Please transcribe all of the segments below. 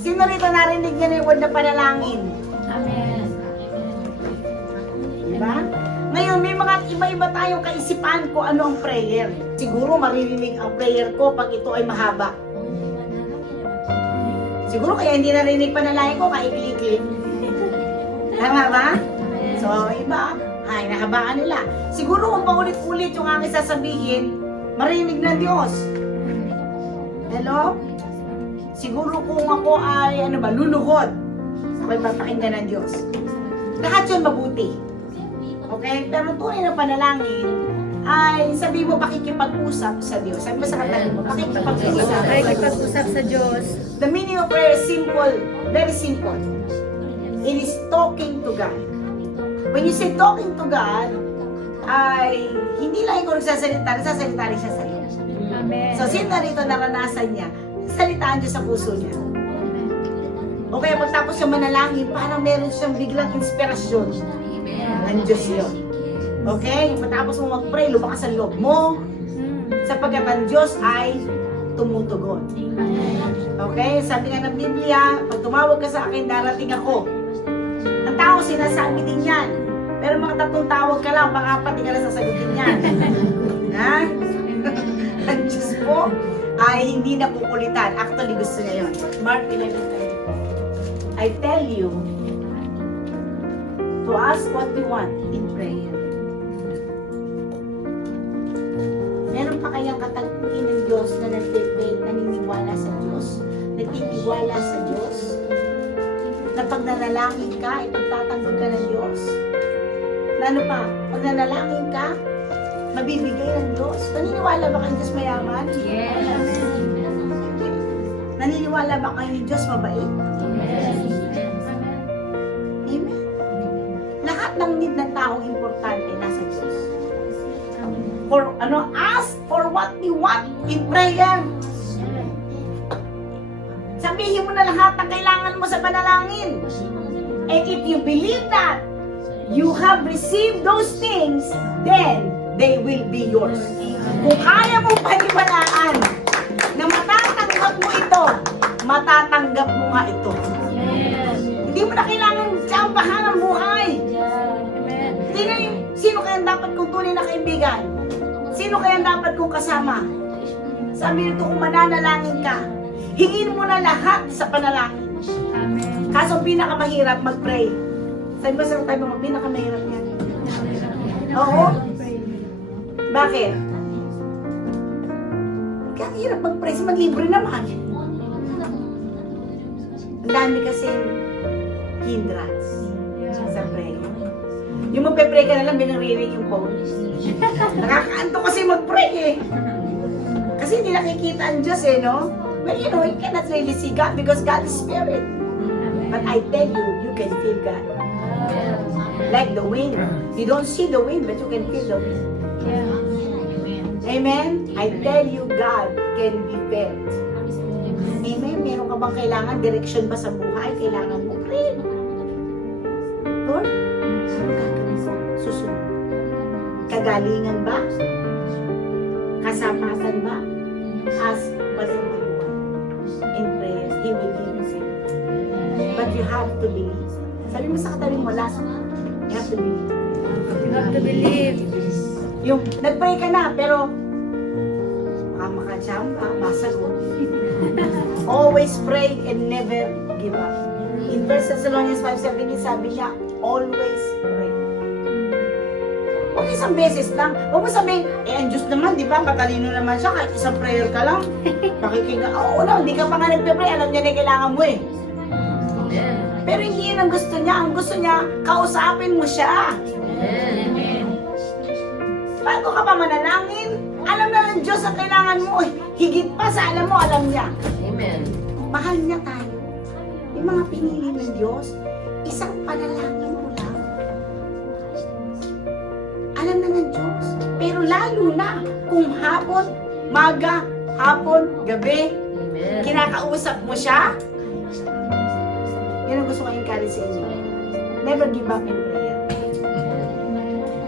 Sino rito narinig niya na yung word na panalangin? Amen. Diba? Ngayon, may mga iba-iba tayong kaisipan ko ano ang prayer. Siguro maririnig ang prayer ko pag ito ay mahaba. Siguro kaya hindi narinig panalangin ko, kaikli-ikli. Tama ba? So, iba, ay, nahabaan nila. Siguro kung paulit-ulit yung aking sasabihin, marinig ng Diyos. Hello? Siguro kung ako ay, luluhod, ako'y papakinggan ng Diyos. Lahat yun mabuti. Okay? Pero tunay na panalangin, ay sabi mo pakikipag-usap sa Diyos. Sabi mo sa katalan mo, pakikipag-usap. Pakikipag-usap sa Diyos. The meaning of prayer is simple, very simple. It is talking to God. When you say talking to God, ay hindi lang ikaw nagsasalita rin siya sa iyo. Amen. So, sino rito naranasan niya, salitaan Diyos sa puso niya. O kaya pagtapos siya manalangin, parang meron siyang biglang inspirasyon ng Diyos yun. Okay? Pagtapos mo mag-pray, lumakas ang loob mo, sapagkat ang Diyos ay tumutugon. Okay? Sabi nga ng Biblia, pag tumawag ka sa akin, darating ako. Ang tao sinasabi din yan. Pero mga 3 tawag ka lang, pang-4 di ka na sasagutin yan. Ha? Ang Diyos po ay hindi nakukulitan. Actually, gusto niya yun. Mark 11:10. I tell you to ask what we want in prayer. Meron pa kayang katagpuin ng Diyos na naniniwala sa Diyos? Nagtitiwala sa Diyos? Na pag nanalangin ka, ipagtatanggol ka ng Diyos? Na ano pa? Pag nanalangin ka, mabibigay ng Diyos? Naniniwala ba kayong Diyos mayaman? Yes. Naniniwala ba kayong Diyos mabait? Yes. Amen. Lahat ng need ng taong importante nasa Diyos. Ask for what we want in prayer. Sabihin mo na lahat ng kailangan mo sa panalangin. And if you believe that you have received those things, then they will be yours. Kung kaya mong paniwalaan na matatanggap mo ito, matatanggap mo nga ito. Yes. Hindi mo na kailangan tsambahan ang buhay. Amen. Sino kaya dapat kong tunay na kaibigan? Sino kaya dapat kong kasama? Sabi nito, kung mananalangin ka, hingin mo na lahat sa panalangin. Amen. Kaso pinakamahirap mag-pray. Sabi ba sa tayo mga pinakamahirap yan? Oo? Bakit? Kaya ang hirap mag-pray, mag-libre naman. Ang dami kasing hindrance sa prayer. Yung magpe-pray ka na lang, binarinig yung phone. Nakakaanto kasi mag-pray eh. Kasi hindi nakikita ang Diyos eh, no? Well, you know, you cannot really see God because God is spirit. But I tell you, you can feel God. Like the wind. You don't see the wind, but you can feel the wind. Amen? I tell you, God can be felt. Amen? Meron ka bang kailangan? Direction ba sa buhay? Kailangan mo? Pray. Lord, ano gagawin ko? Susunod. Kagalingan ba? Kasapatan ba? Ask whatever you want. In prayer, He will give you. But you have to believe. Sabi mo sa katabi mo, last, you have to believe. You have to believe. Yung nag-pray ka na, pero makachamba, masagot. Always pray and never give up. In 1 Thessalonians 5:17, sabi niya, always pray. Huwag isang beses lang. Huwag mo sabihin, ang Diyos naman, di ba? Matalino naman siya, kahit isang prayer ka lang. Pakikiga, oo na, hindi ka pa nga nagpe-pray, alam niya na kailangan mo eh. Pero hindi yun ang gusto niya. Ang gusto niya, kausapin mo siya. Bago ka pa manalangin, alam na ng Diyos ang kailangan mo. Higit pa sa alam mo, alam niya. Amen. Mahal niya tayo. Yung mga pinili ng Diyos, isang panalangin mo lang. Alam na ng Diyos. Pero lalo na kung hapon, maga, hapon, gabi, Amen. kinakausap mo siya, yun ang gusto ko encourage sa inyo. Never give up in prayer.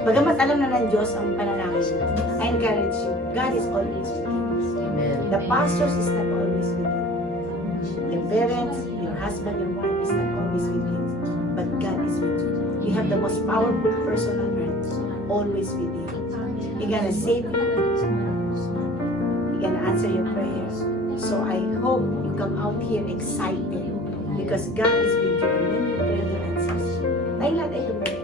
Bagamat alam na ng Diyos ang panalangin mo, I encourage you, God is always with you. Amen. The pastors is not always with you. Your parents, your husband, your wife is not always with you, but God is with you. You have the most powerful person on earth, always with you. He's gonna save you. He's gonna answer your prayers. So I hope you come out here excited because God is with you. And when you pray, He answers. Tayo lahat ay tumulong.